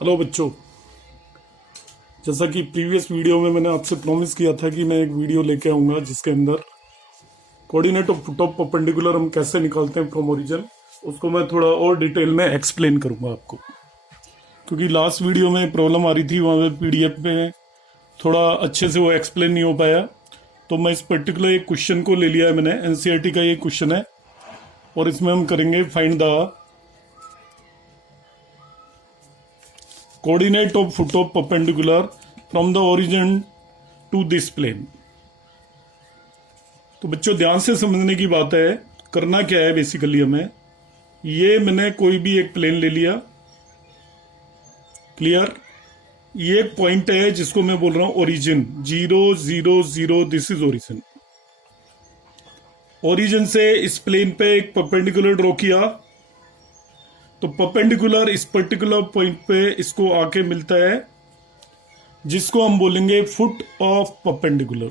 Hello बच्चों। जैसा कि प्रीवियस वीडियो में मैंने आपसे प्रॉमिस किया था कि मैं एक वीडियो लेके आऊंगा जिसके अंदर coordinate of foot of perpendicular हम कैसे निकालते हैं फ्रॉम ओरिजिन, उसको मैं थोड़ा और डिटेल में एक्सप्लेन करूंगा आपको। क्योंकि लास्ट वीडियो में प्रॉब्लम आ रही थी, वहाँ पे पीडीएफ में थोड़ा अच्छे से वो एक्सप्लेन नहीं हो पाया। तो मैं इस पर्टिकुलर एक क्वेश्चन को ले लिया है मैंने, एनसीईआरटी का ये क्वेश्चन है और इसमें हम करेंगे find the coordinate of foot of perpendicular from the origin to this plane. तो बच्चों ध्यान से समझने की बात है, करना क्या है बेसिकली हमें, ये मैंने कोई भी एक प्लेन ले लिया, क्लियर। ये एक पॉइंट है जिसको मैं बोल रहा हूं origin, 0 0 0, this is origin. Origin से इस प्लेन पे एक परपेंडिकुलर ड्रॉ किया, तो परपेंडिकुलर इस पर्टिकुलर पॉइंट पे इसको आके मिलता है, जिसको हम बोलेंगे फुट ऑफ परपेंडिकुलर।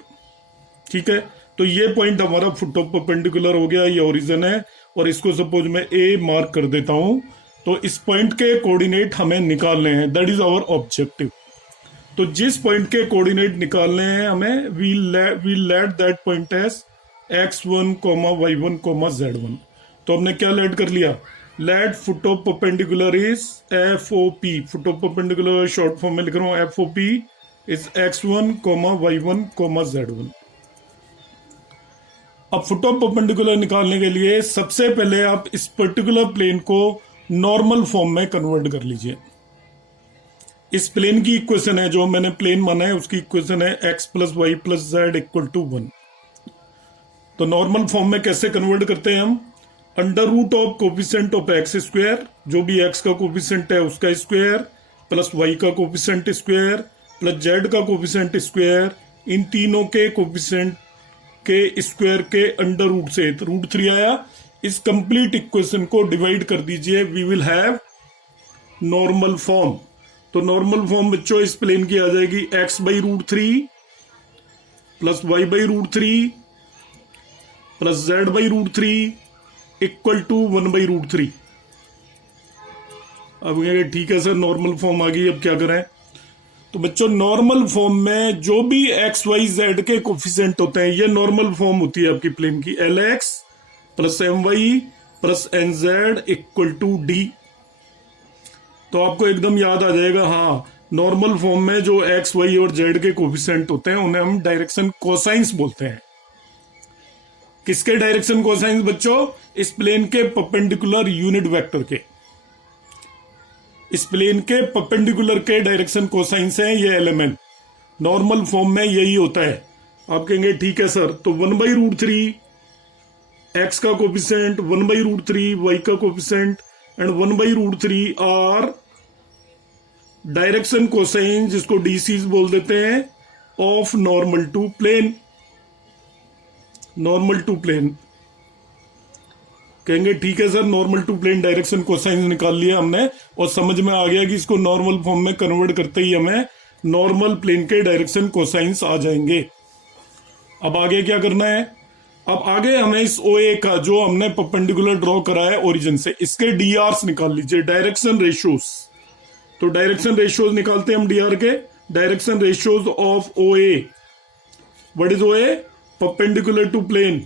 ठीक है, तो ये पॉइंट हमारा फुट ऑफ परपेंडिकुलर हो गया, ये ओरिजिन है। और इसको सपोज मैं ए मार्क कर देता हूं, तो इस पॉइंट के कोऑर्डिनेट हमें निकालने हैं, दैट इज आवर ऑब्जेक्टिव। तो जिस पॉइंट के कोऑर्डिनेट निकालने हैं हमें, we let that point as x1, y1, z1। तो हमने क्या लेट कर लिया, let foot of perpendicular is FOP। Foot of perpendicular short form में लिख रहा हूं, FOP is x1, y1, z1। अब फुट ऑफ परपेंडिकुलर निकालने के लिए सबसे पहले आप इस पर्टिकुलर प्लेन को नॉर्मल फॉर्म में कन्वर्ट कर लीजिए। इस प्लेन की इक्वेशन है, जो मैंने प्लेन माना है उसकी इक्वेशन है x + y + z = 1। तो नॉर्मल फॉर्म में कैसे कन्वर्ट करते हैं हम, under root of coefficient of x square, जो भी x का कोफिशिएंट है उसका स्क्वायर, प्लस y का कोफिशिएंट स्क्वायर, प्लस z का कोफिशिएंट स्क्वायर, इन तीनों के कोफिशिएंट के स्क्वायर के अंडर रूट से √3 आया। इस कंप्लीट इक्वेशन को डिवाइड कर दीजिए, we will have normal form. तो नॉर्मल फॉर्म बच्चों इस प्लेन की आ जाएगी x/√3 plus y/√3 plus z/√3 = 1/√3। अब ये ठीक है सर, नॉर्मल फॉर्म आ गई, अब क्या करें। तो बच्चों नॉर्मल फॉर्म में जो भी x y z के कोफिशिएंट होते हैं, ये नॉर्मल फॉर्म होती है आपकी प्लेन की, LX + MY + NZ = D। तो आपको एकदम याद आ जाएगा, हाँ नॉर्मल फॉर्म में जो x y और z के कोफिशिएंट होते हैं उन्हें हम डायरेक्शन कोसाइंस बोलते हैं। किसके डायरेक्शन कोसाइंस बच्चों, इस प्लेन के परपेंडिकुलर यूनिट वेक्टर के, इस प्लेन के परपेंडिकुलर के डायरेक्शन कोसाइंस हैं ये एलिमेंट। नॉर्मल फॉर्म में यही होता है। आप कहेंगे ठीक है सर, तो 1/√3 x का कोफिशिएंट, 1/√3 y का coefficient and 1/√3 are direction cosine, जिसको डीसीज बोल देते हैं, of normal to plane. Normal to plane कहेंगे ठीक है sir, normal to plane direction cosine निकाल लिया हमने और समझ में आ गया कि इसको नॉर्मल फॉर्म में कन्वर्ट करते ही हमें नॉर्मल प्लेन के डायरेक्शन कोसाइंस आ जाएंगे। अब आगे क्या करना है, अब आगे हमें इस OA का जो हमने परपेंडिकुलर ड्रॉ करा है ओरिजिन से, इसके DRs निकाल लीजिए, डायरेक्शन रेशियोज। तो डायरेक्शन रेशियोज निकालते हैं हम DR के, direction ratios of OA। What is OA, perpendicular to plane.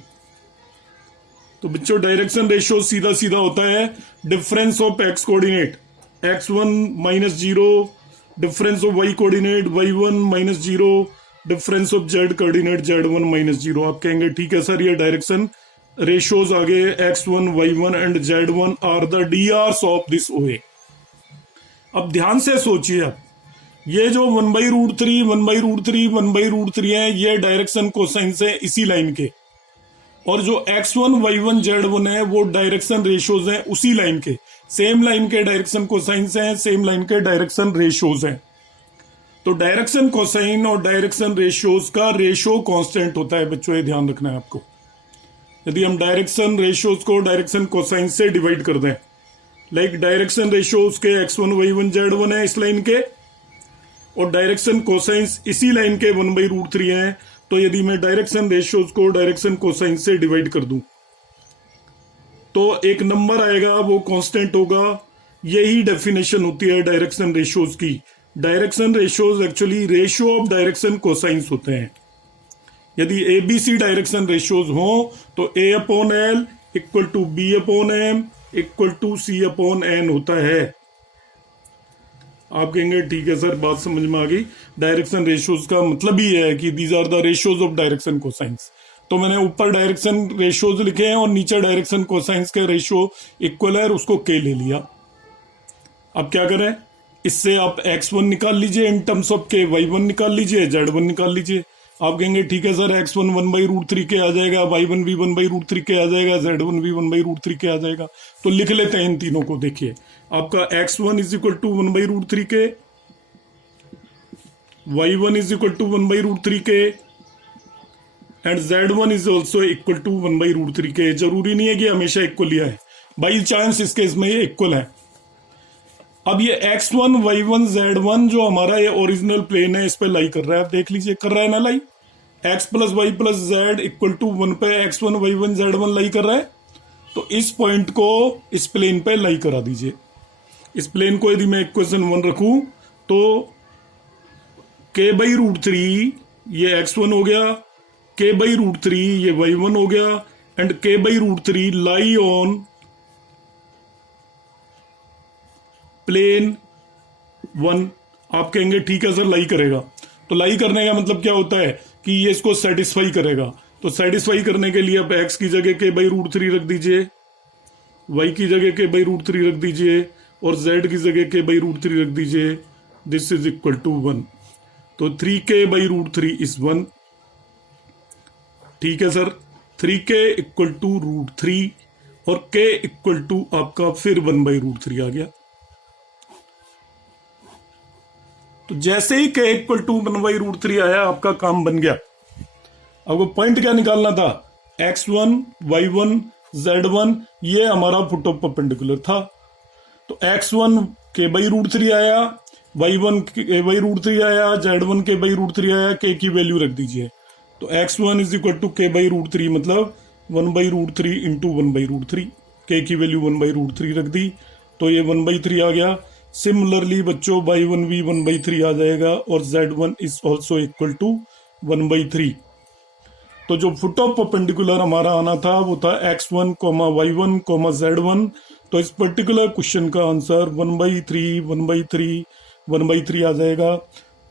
तो बच्चों डायरेक्शन रेशियो सीधा सीधा होता है difference of x coordinate x1 - 0, difference of y coordinate y1 - 0, difference of z coordinate z1 - 0। आप कहेंगे ठीक है सर, ये डायरेक्शन रेशियोज आ गए, x1 y1 and z1 are the DRs of this OA। अब ध्यान से सोचिए, अब ये जो 1/√3 1/√3 1/√3 है, ये डायरेक्शन कोसाइंस है इसी लाइन के, और जो x1 y1 z1 है वो डायरेक्शन रेशियोज हैं उसी लाइन के, सेम लाइन के डायरेक्शन कोसाइंस हैं, सेम लाइन के डायरेक्शन रेशियोज हैं। तो डायरेक्शन कोसाइन और डायरेक्शन रेशियोज का रेशियो कांस्टेंट होता है बच्चों, ये ध्यान रखना है आपको। यदि हम डायरेक्शन रेशियोज को डायरेक्शन कोसाइन से डिवाइड कर दें, लाइक डायरेक्शन रेशियोज के x1 y1 z1 है इस लाइन के, और डायरेक्शन कोसाइंस इसी लाइन के 1/√3 है, तो यदि मैं डायरेक्शन रेशियोज को डायरेक्शन कोसाइन से डिवाइड कर दूं तो एक नंबर आएगा, वो कांस्टेंट होगा यही डेफिनेशन होती है डायरेक्शन रेशियोज की। Direction ratios actually ratio of direction cosines होते हैं। यदि ABC डायरेक्शन रेशियोज हो तो A/L equal to B/M equal to C/N होता है। आप कहेंगे ठीक है सर, बात समझ में आ गई। डायरेक्शन रेशियोज का मतलब ही है कि these are the ratios of direction cosines. तो मैंने ऊपर डायरेक्शन रेशियोज लिखे हैं और नीचे डायरेक्शन कोसाइंस के रेशियो इक्वल है और उसको K ले लिया। अब क्या करें, इससे आप x1 निकाल लीजिए in terms of K, y1 निकाल लीजिए, z1 निकाल लीजिए। आप कहेंगे ठीक है सर, x1 1/√3 आ जाएगा, y1 भी 1/√3 आ जाएगा, z1 भी 1/√3 आ जाएगा। तो लिख लेते हैं इन तीनों को। देखिए आपका x1 is equal to 1/√3, y1 is equal to 1/√3 and z1 is also equal to 1/√3। जरूरी नहीं है कि हमेशा इक्वल ही है, बाई चांस इस केस में ये इक्वल है। अब ये x1 y1 z1 जो हमारा ये ओरिजिनल प्लेन है, इस पे लाई कर रहा है। आप देख लीजिए, कर रहा है ना लाई। x plus y plus z equal to 1 पे x1 y1 z1 लाई कर रहा है। तो इस पॉइंट को इस प्लेन पे लाई करा दीजिए। इस प्लेन को यदि मैं इक्वेशन 1 रखूं तो k/√3 ये x1 हो गया, k/√3 ये y1 हो गया and k/√3 lie on plane 1। आप कहेंगे ठीक है सर, लाई करेगा। तो लाई करने का मतलब क्या होता है कि ये इसको सेटिस्फाई करेगा। तो सेटिस्फाई करने के लिए आप x की जगह k/√3 रख दीजिए, y की जगह k/√3 रख दीजिए और z की जगह k/√3 रख दीजिए। This is equal to 1। तो 3k/√3 इज 1। ठीक है सर, 3k इक्वल टू √3 और k इक्वल टू आपका फिर 1/√3 आ गया। तो जैसे ही k इक्वल टू 1/√3 आया, आपका काम बन गया। आपको पॉइंट क्या निकालना था, x1 y1 z1 ये हमारा फुट ऑफ परपेंडिकुलर था। तो x1 k/√3 आया, y1 k/√3 आया, z1 k/√3 आया, k की वैल्यू रख दीजिए। तो x1 is equal to k/√3 मतलब 1/√3 इंटू 1/√3। k की वैल्यू 1/√3 रख दी तो ये 1/3 आ गया। सिमिलरली बच्चों y1 भी 1/3 आ जाएगा और z1 is also equal to 1/3। तो जो फुट ऑफ परपेंडिकुलर हमारा आना था वो था x1, y1, z1। तो इस पर्टिकुलर क्वेश्चन का आंसर 1/3, 1/3, 1/3 आ जाएगा।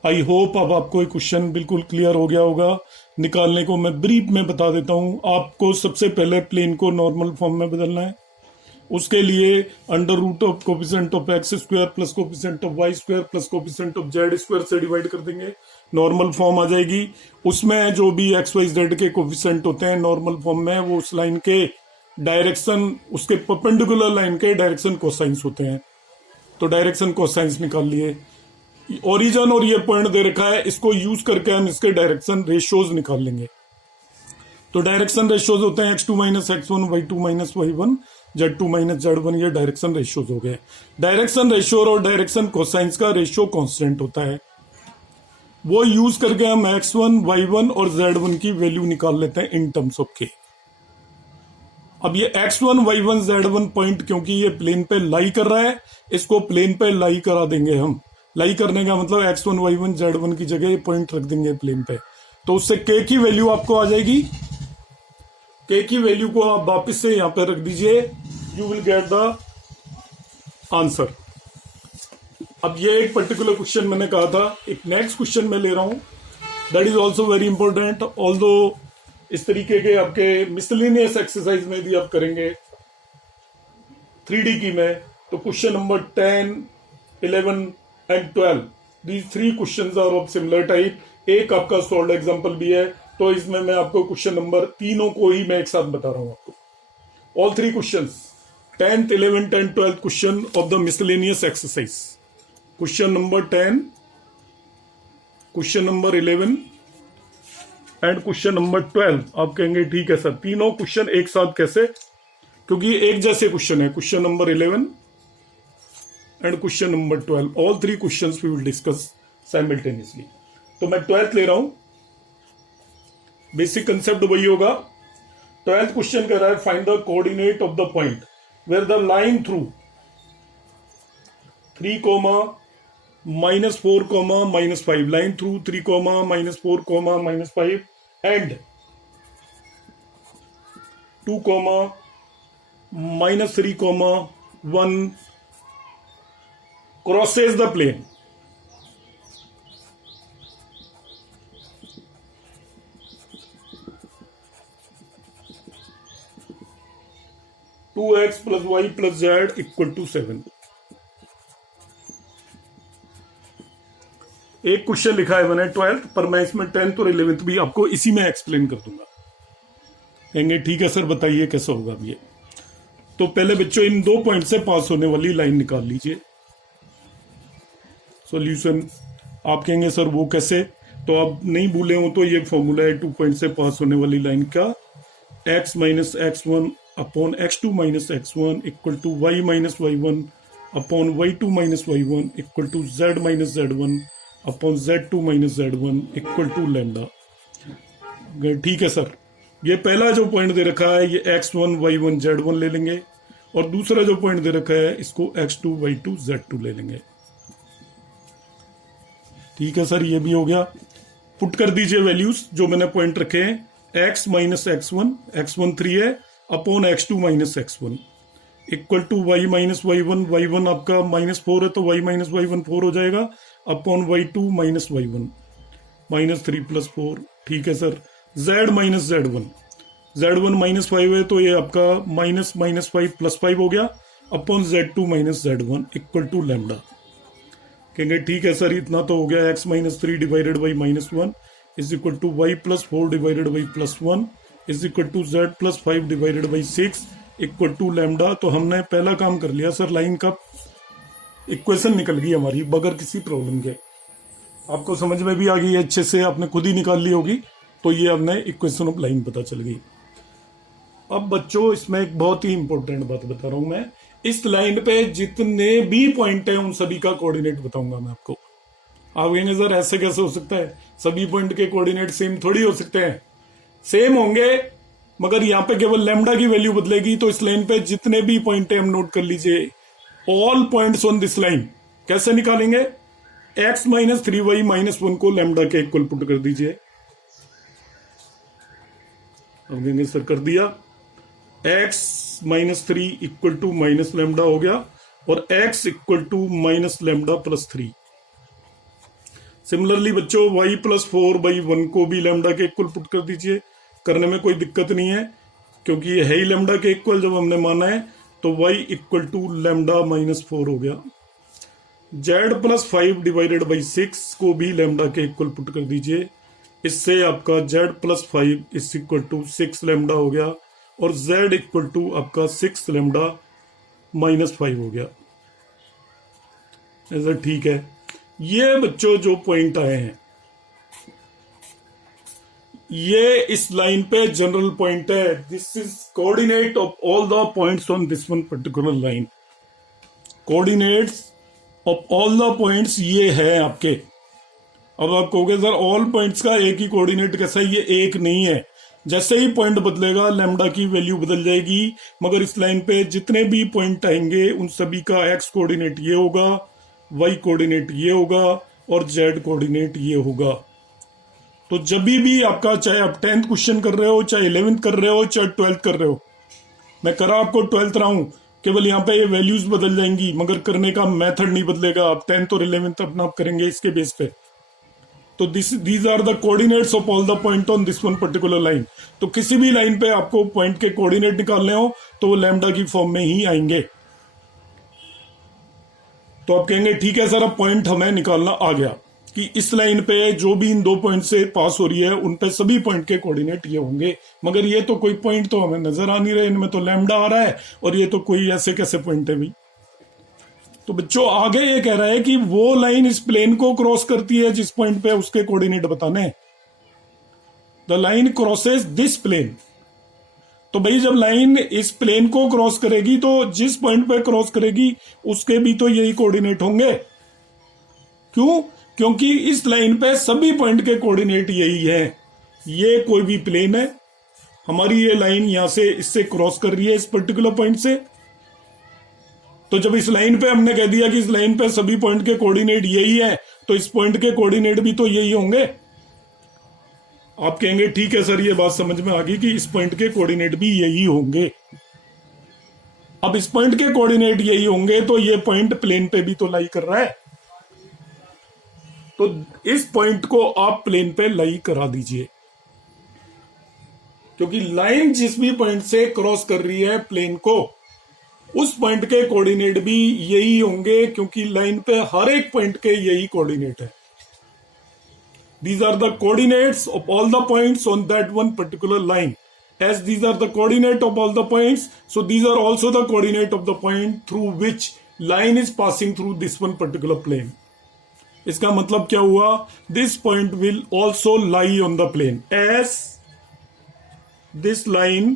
आई होप अब आपको ये क्वेश्चन बिल्कुल क्लियर हो गया होगा। निकालने को मैं ब्रीफ में बता देता हूं। आपको सबसे पहले प्लेन को नॉर्मल फॉर्म में बदलना है। उसके लिए under root of coefficient of x square plus coefficient of y square plus coefficient of z square से डिवाइड कर देंगे, नॉर्मल फॉर्म आ जाएगी। उसमें जो भी एक्स वाई जेड के कोफिशिएंट होते हैं नॉर्मल फॉर्म में, वो उस लाइन के डायरेक्शन, उसके परपेंडिकुलर लाइन के डायरेक्शन कोसाइंस होते हैं। तो डायरेक्शन कोसाइंस निकाल लिए। ओरिजिन और ये पॉइंट दे रखा है, इसको यूज करके हम इसके डायरेक्शन रेशियोज निकाल लेंगे। तो डायरेक्शन रेशियोज होते हैं x2 minus x1, y2 minus y1, z2 minus z1। ये डायरेक्शन रेशियोज हो गए। डायरेक्शन रेशियो और डायरेक्शन कोसाइंस का रेशियो कांस्टेंट होता है, वो यूज करके हम x1, y1 और z1 की वैल्यू निकाल लेते हैं इन टर्म्स ऑफ k। अब ये x1, y1, z1 पॉइंट क्योंकि ये प्लेन पे लाई कर रहा है, इसको प्लेन पे लाई करा देंगे हम। लाई करने का मतलब x1, y1, z1 की जगह पॉइंट रख देंगे प्लेन पे। तो उससे k की वैल्यू आपको आ जाएगी। k की वैल्यू को आप वापस से यहां पे रख दीजिए, you will get the answer. अब ये एक पर्टिकुलर क्वेश्चन मैंने कहा था। एक नेक्स्ट क्वेश्चन मैं ले रहा हूं, that is also very important. Although इस तरीके के आपके मिसलिनियस एक्सरसाइज में भी आप करेंगे 3D की में। तो question number 10, 11 and 12, these 3 questions are of similar type. एक आपका सॉल्व एग्जांपल भी है। तो इसमें मैं आपको क्वेश्चन नंबर तीनों को ही मैं एक साथ बता रहा हूं आपको। All 3 questions, 10th, 11th and 12th question of the miscellaneous exercise. Question number 10, question number 11 and question number 12। आप कहेंगे ठीक है सर, तीनों क्वेश्चन एक साथ कैसे, क्योंकि एक जैसे क्वेश्चन है। Question number 11 and question number 12, all 3 questions we will discuss simultaneously. तो मैं 12th ले रहा हूं। बेसिक कंसेप्ट वही होगा। 12th क्वेश्चन कह रहा है find the coordinate of the point where the line through 3 comma -4 comma -5 line through 3 comma -4 comma -5 and 2 comma -3 comma 1 crosses the plane. Two x plus y plus z equal to 7। एक question लिखा है मैंने 12th पर, मैं इसमें 10th और 11th भी आपको इसी में एक्सप्लेन कर दूंगा। कहेंगे ठीक है सर बताइए कैसा होगा अब ये। तो पहले बच्चों इन 2 पॉइंट से पास होने वाली लाइन निकाल लीजिए। सॉल्यूशन आप कहेंगे सर वो कैसे, तो आप नहीं भूले हो तो ये फॉर्मूला है 2 पॉइंट से पास होने वाली लाइन का, x minus x1 upon x2 minus x1 equal to y minus y1 upon y2 minus y1 equal to z minus z1 upon z2 minus z1 equal to lambda. ठीक है sir, ये पहला जो point दे रखा है ये x1 y1 z1 ले लेंगे, और दूसरा जो पॉइंट दे रखा है इसको x2 y2 z2 ले लेंगे। ठीक है सर, ये भी हो गया। पुट कर दीजिए वैल्यूज जो मैंने पॉइंट रखे हैं, x माइनस x1 3 है upon x2 minus x1 equal to y minus y1 आपका -4 है तो y माइनस y1 4 हो जाएगा upon y2 minus y1 -3 plus 4। ठीक है सर, z माइनस z1 -5 है तो ये आपका -5 प्लस 5 हो गया upon z2 minus z1 equal to lambda. कहेंगे ठीक है सर इतना तो हो गया, x minus 3 divided by -1 is equal to y plus 4 divided by +1 is equal to z plus 5 divided by 6 equal to lambda. तो हमने पहला काम कर लिया सर, लाइन का इक्वेशन निकल गई हमारी बगैर किसी प्रॉब्लम के। आपको समझ में भी आ गई अच्छे से, आपने खुद ही निकाल ली होगी, तो ये हमने इक्वेशन ऑफ लाइन पता चल गई। अब बच्चों इसमें एक बहुत ही इंपॉर्टेंट बात बता रहा हूं मैं, इस लाइन पे जितने भी पॉइंट है उन सभी का कोऑर्डिनेट बताऊंगा मैं आपको। आप कहेंगे सर ऐसे कैसे हो सकता है, सभी पॉइंट के कोऑर्डिनेट सेम थोड़ी हो सकते हैं। सेम होंगे मगर यहाँ पे केवल लैम्डा की वैल्यू बदलेगी। तो इस लाइन पे जितने भी पॉइंट है हम नोट कर लीजिए, all points on this line कैसे निकालेंगे, x माइनस 3y माइनस 1 को लैम्डा के इक्वल पुट कर दीजिए। अब कहेंगे सर कर दिया, x minus 3 equal to minus lambda हो गया और x equal to minus lambda plus 3। Similarly बच्चों y प्लस 4/1 को भी लैम्डा के इक्वल पुट कर दीजिए। करने में कोई दिक्कत नहीं है क्योंकि ये है ही लैम्डा के इक्वल जब हमने माना है, तो y इक्वल टू लैम्डा -4 हो गया। z प्लस 5 डिवाइडेड बाई 6 को भी लैम्डा के इक्वल पुट कर दीजिए। इससे आपका z plus 5 is equal to 6 lambda हो गया और z इक्वल टू आपका 6 लैम्डा -5 हो गया। ऐसा ठीक है। ये बच्चों जो पॉइंट आए हैं ये इस लाइन पे जनरल पॉइंट है। This is coordinate of all the points on this one particular line. Coordinates of all the points ये है आपके। अब आप कहोगे सर ऑल पॉइंट्स का एक ही कोऑर्डिनेट कैसा है, ये एक नहीं है। जैसे ही पॉइंट बदलेगा लैम्डा की वैल्यू बदल जाएगी, मगर इस लाइन पे जितने भी पॉइंट आएंगे उन सभी का x कोऑर्डिनेट ये होगा, y कोऑर्डिनेट ये होगा और z कोऑर्डिनेट ये होगा। तो जब भी आपका, चाहे आप 10th क्वेश्चन कर रहे हो, चाहे 11th कर रहे हो, चाहे 12th कर रहे हो, मैं करा आपको 12th रहा हूं, केवल यहाँ पे ये वैल्यूज बदल जाएंगी मगर करने का मेथड नहीं बदलेगा। आप 10th और 11th अपना आप करेंगे इसके बेस पे। तो these are the coordinates of all the point on this one particular line. तो किसी भी लाइन पे आपको पॉइंट के कोऑर्डिनेट निकालने हो तो वो लैम्डा की फॉर्म में ही आएंगे। तो आप कहेंगे ठीक है सर अब पॉइंट हमें निकालना आ गया कि इस लाइन पे जो भी इन 2 पॉइंट से पास हो रही है उन पे सभी पॉइंट के कोऑर्डिनेट ये होंगे। मगर ये तो कोई पॉइंट तो हमें नजर आ नहीं रहे, इनमें तो लैम्डा आ रहा है और ये तो कोई ऐसे कैसे पॉइंट है भाई। तो बच्चों आगे ये कह रहा है कि वो लाइन इस प्लेन को क्रॉस करती है जिस पॉइंट पे उसके कोऑर्डिनेट बताने। The line crosses this plane. तो भाई जब लाइन इस प्लेन को क्रॉस करेगी तो जिस पॉइंट पे क्रॉस करेगी उसके भी तो यही कोऑर्डिनेट होंगे। क्यों? क्योंकि इस लाइन पे सभी पॉइंट के कोऑर्डिनेट यही है। ये कोई भी प्लेन है, हमारी ये लाइन यहां से इससे क्रॉस कर रही है इस पर्टिकुलर पॉइंट से, तो जब इस लाइन पे हमने कह दिया कि इस लाइन पे सभी पॉइंट के कोऑर्डिनेट यही है, तो इस पॉइंट के कोऑर्डिनेट भी तो यही होंगे। आप कहेंगे ठीक है सर, ये बात समझ में आ गई कि इस पॉइंट के कोऑर्डिनेट भी यही होंगे। अब इस पॉइंट के कोऑर्डिनेट यही होंगे तो ये पॉइंट प्लेन पे भी तो लाई कर रहा है, तो इस पॉइंट को आप प्लेन पे लाई करा दीजिए, क्योंकि लाइन जिस भी पॉइंट से क्रॉस कर रही है प्लेन को, उस पॉइंट के कोऑर्डिनेट भी यही होंगे, क्योंकि लाइन पे हर एक पॉइंट के यही कोऑर्डिनेट है। These are the coordinates of all the points on that one particular line. As these are the coordinate of all the points, so these are also the coordinate of the point through which line is passing through this one particular plane. इसका मतलब क्या हुआ? This point will also lie on the plane as this line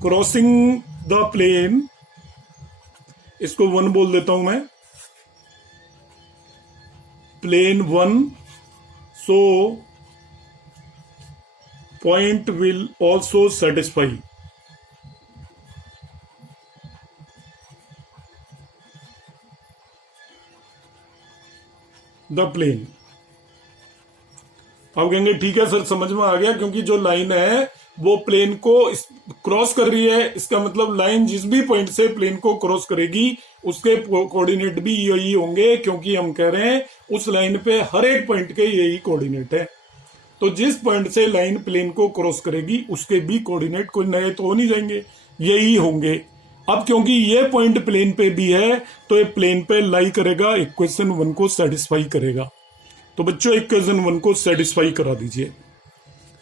crossing the plane, इसको 1 बोल देता हूं मैं, plane 1, so point will also satisfy the plane। आप कहेंगे ठीक है सर, समझ में आ गया, क्योंकि जो लाइन है वो प्लेन को क्रॉस कर रही है, इसका मतलब लाइन जिस भी पॉइंट से प्लेन को क्रॉस करेगी उसके कोऑर्डिनेट भी यही होंगे, क्योंकि हम कह रहे हैं उस लाइन पे हर एक पॉइंट के यही कोऑर्डिनेट है। तो जिस पॉइंट से लाइन प्लेन को क्रॉस करेगी उसके भी कोऑर्डिनेट कोई नए तो हो नहीं जाएंगे, यही होंगे। अब क्योंकि ये पॉइंट प्लेन पे भी है तो ये प्लेन पे लाई करेगा, इक्वेशन 1 को सेटिस्फाई करेगा। तो बच्चों इक्वेशन 1 को सेटिस्फाई करा दीजिए।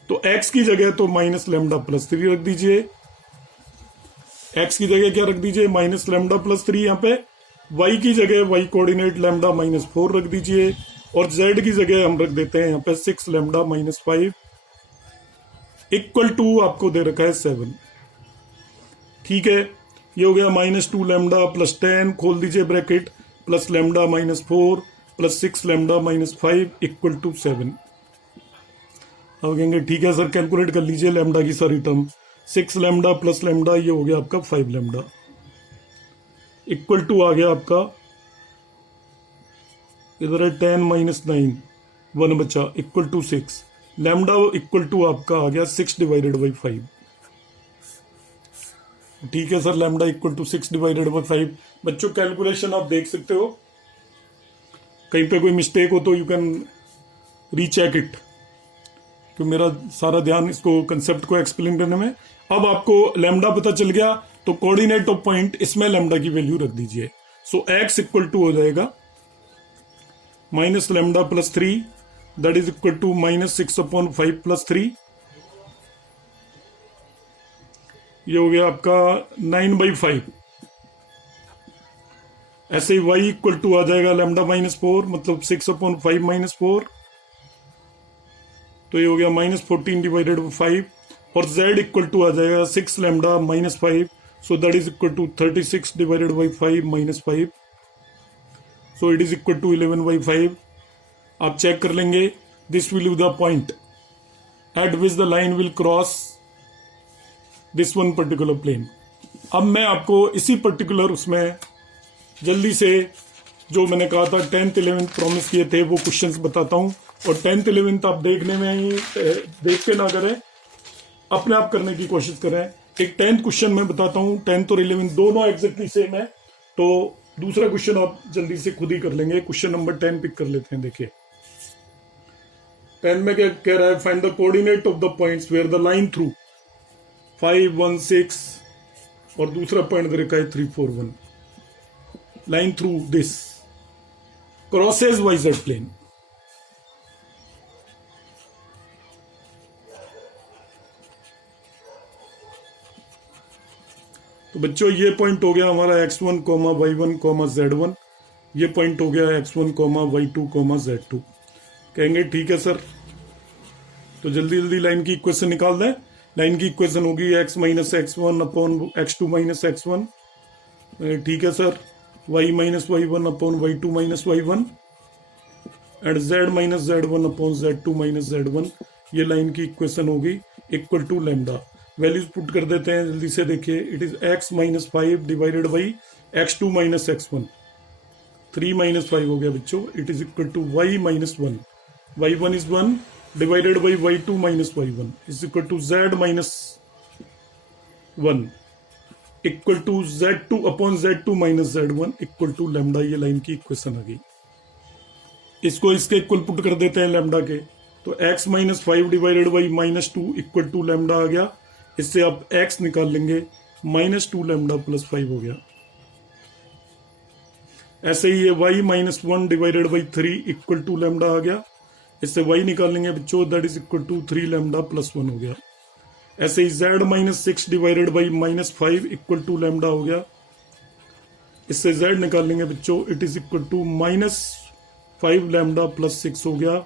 तो x की जगह तो -λ+3 रख दीजिए, x की जगह क्या रख दीजिए, -λ+3 यहाँ पे, y की जगह y कोऑर्डिनेट λ-4 रख दीजिए, और z की जगह हम रख देते हैं यहाँ पे 6λ-5 इक्वल टू आपको दे रखा है 7। ठीक है, ये हो गया -2λ+10, खोल दीजिए ब्रैकेट, +λ-4 + 6λ-5 इक्वल टू 7। अब कहेंगे ठीक है सर, कैलकुलेट कर लीजिए लैम्डा की सारी टर्म, 6λ + λ, ये हो गया आपका 5λ इक्वल टू आ गया आपका, इधर है 10 - 9, 1 बचा, equal to 6। Lambda equal to आपका आ गया 6/5। ठीक है सर, लैम्डा इक्वल टू 6/5। बच्चों कैलकुलेशन आप देख सकते हो, कहीं पे कोई मिस्टेक हो तो यू कैन रीचेक इट, तो मेरा सारा ध्यान इसको कंसेप्ट को एक्सप्लेन करने में। अब आपको लैम्डा पता चल गया, तो कोऑर्डिनेट ऑफ पॉइंट इसमें लैम्डा की वैल्यू रख दीजिए। सो x इक्वल टू हो जाएगा -λ+3, दैट इज इक्वल टू -6/5 + 3, ये हो गया आपका 9/5। ऐसे ही y इक्वल टू आ जाएगा λ-4, मतलब 6/5 - 4, तो ये हो गया -14/5, और z इक्वल टू आ जाएगा 6λ-5, so that is equal to 36/5 - 5, so it is equal to 11/5। आप चेक कर लेंगे, this will be the point at which the line will cross this one particular plane. अब मैं आपको इसी पर्टिकुलर उसमें जल्दी से जो मैंने कहा था 10th 11th प्रॉमिस किए थे वो क्वेश्चंस बताता हूं, और 10th 11th आप देखने में ही देख के ना करें, अपने आप करने की कोशिश करें। एक 10th क्वेश्चन मैं बताता हूं, 10th और 11th दोनों एग्जैक्टली सेम है, तो दूसरा क्वेश्चन आप जल्दी से खुद ही कर लेंगे। क्वेश्चन नंबर 10 पिक कर लेते हैं। देखिए 10 में क्या कह रहा है, find the coordinate of the points where the line through 5, 1, 6 और दूसरा पॉइंट दे रखा है 3, 4, 1। Line through this crosses YZ plane. तो बच्चों ये पॉइंट हो गया हमारा x1, y1, z1, ये पॉइंट हो गया x1, y2, z2। कहेंगे ठीक है सर, तो जल्दी जल्दी लाइन की इक्वेशन निकाल दें। लाइन की इक्वेशन होगी x - x1 upon x2 - x1। ठीक है सर, y - y1 upon y2 - y1 and z - z1 upon z2 - z1, ये लाइन की इक्वेशन होगी equal to lambda. Values put कर देते हैं जल्दी से, देखिए it is x minus 5 divided by x2 minus x1, 3 minus 5 हो गया बच्चों, it is equal to y minus 1, y1 is 1 divided by y2 minus y1 is equal to z minus 1 equal to z2 upon z2 minus z1 equal to lambda. ये line की equation आ गई। इसको इसके equal put कर देते हैं lambda के, तो x minus 5 divided by minus 2 equal to lambda आ गया। इससे आप x निकाल लेंगे, माइनस 2 लैम्डा प्लस 5 हो गया। ऐसे ही ये y minus 1 divided by 3 equal to lambda आ गया। इससे y निकालेंगे बच्चों, that is equal to 3 lambda plus 1 हो गया। ऐसे ही z minus 6 divided by minus 5 equal to lambda हो गया। इससे z निकालेंगे बच्चों, it is equal to minus 5 lambda plus 6 हो गया।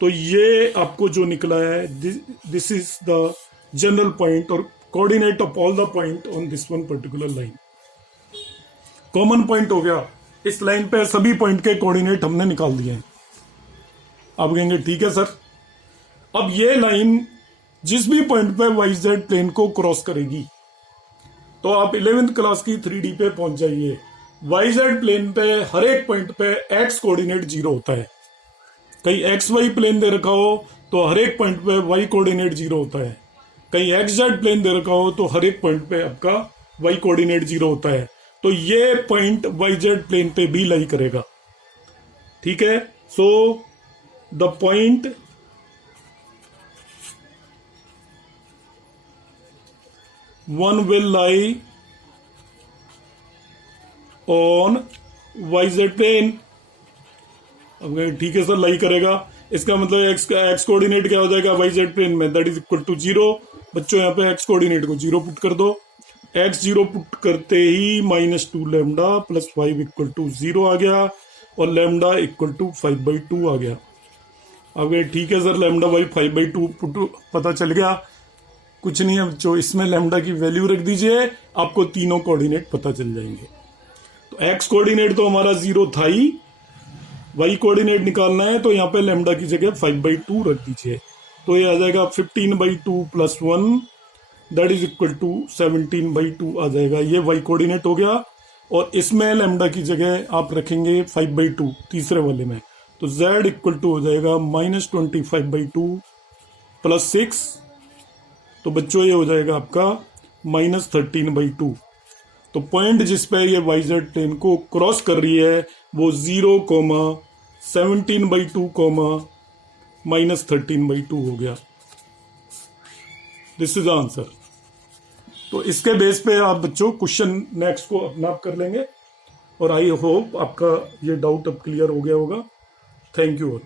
तो ये आपको जो निकला है, this is the general point और coordinate of all the point on this one particular line. Common point हो गया, इस लाइन पे सभी पॉइंट के कोऑर्डिनेट हमने निकाल दिए हैं। आप कहेंगे ठीक है सर, अब ये लाइन जिस भी पॉइंट पे वाईजेड प्लेन को क्रॉस करेगी, तो आप 11th क्लास की 3D पे पहुंच जाइए। वाईजेड प्लेन पे हर एक पॉइंट पे एक्स कोऑर्डिनेट 0 होता है। कहीं एक्स वाई प्लेन दे रखा हो तो हर एक पॉइंट पे वाई कोऑर्डिनेट 0 होता है। कहीं एक्स जेड प्लेन दे रखा हो तो हर एक पॉइंट पे आपका वाई कोऑर्डिनेट 0 होता है। तो ये पॉइंट वाई जेड प्लेन पे भी लाई करेगा, ठीक है। So the point one will lie on yz plane। अब ठीक है सर, लाई करेगा, इसका मतलब एक्स कोऑर्डिनेट क्या हो जाएगा yz प्लेन में, दैट इज इक्वल टू 0। बच्चों यहाँ पे एक्स कोऑर्डिनेट को 0 पुट कर दो। एक्स 0 पुट करते ही minus 2 lambda plus 5 equal to 0 आ गया और लैम्डा इक्वल टू 5/2 आ गया। अब ठीक है सर, लैम्डा बाई 5/2 पुट पता चल गया। कुछ नहीं है बच्चों, इसमें लैम्डा की वैल्यू रख दीजिए, आपको तीनों कोऑर्डिनेट पता चल जाएंगे। तो एक्स कोऑर्डिनेट तो हमारा 0 था ही, वाई कोऑर्डिनेट निकालना है तो यहाँ पे लैम्डा की जगह 5/2 रख दीजिए। तो ये आ जाएगा 15/2 plus 1 that is equal to 17/2 आ जाएगा। ये वाई कोऑर्डिनेट हो गया और इसमें लैम्डा की जगह आप रखेंगे 5/2 तीसरे वाले में, तो z इक्वल टू हो जाएगा माइनस 25/2 प्लस 6। तो बच्चों ये हो जाएगा आपका माइनस 13/2। तो पॉइंट जिस पे ये वाईजेड प्लेन को क्रॉस कर रही है वो 0, 17/2, माइनस 13/2 हो गया। This is answer. तो इसके बेस पे आप बच्चों क्वेश्चन नेक्स्ट को अपना आप कर लेंगे और आई होप आपका ये डाउट अब क्लियर हो गया होगा। Thank you all.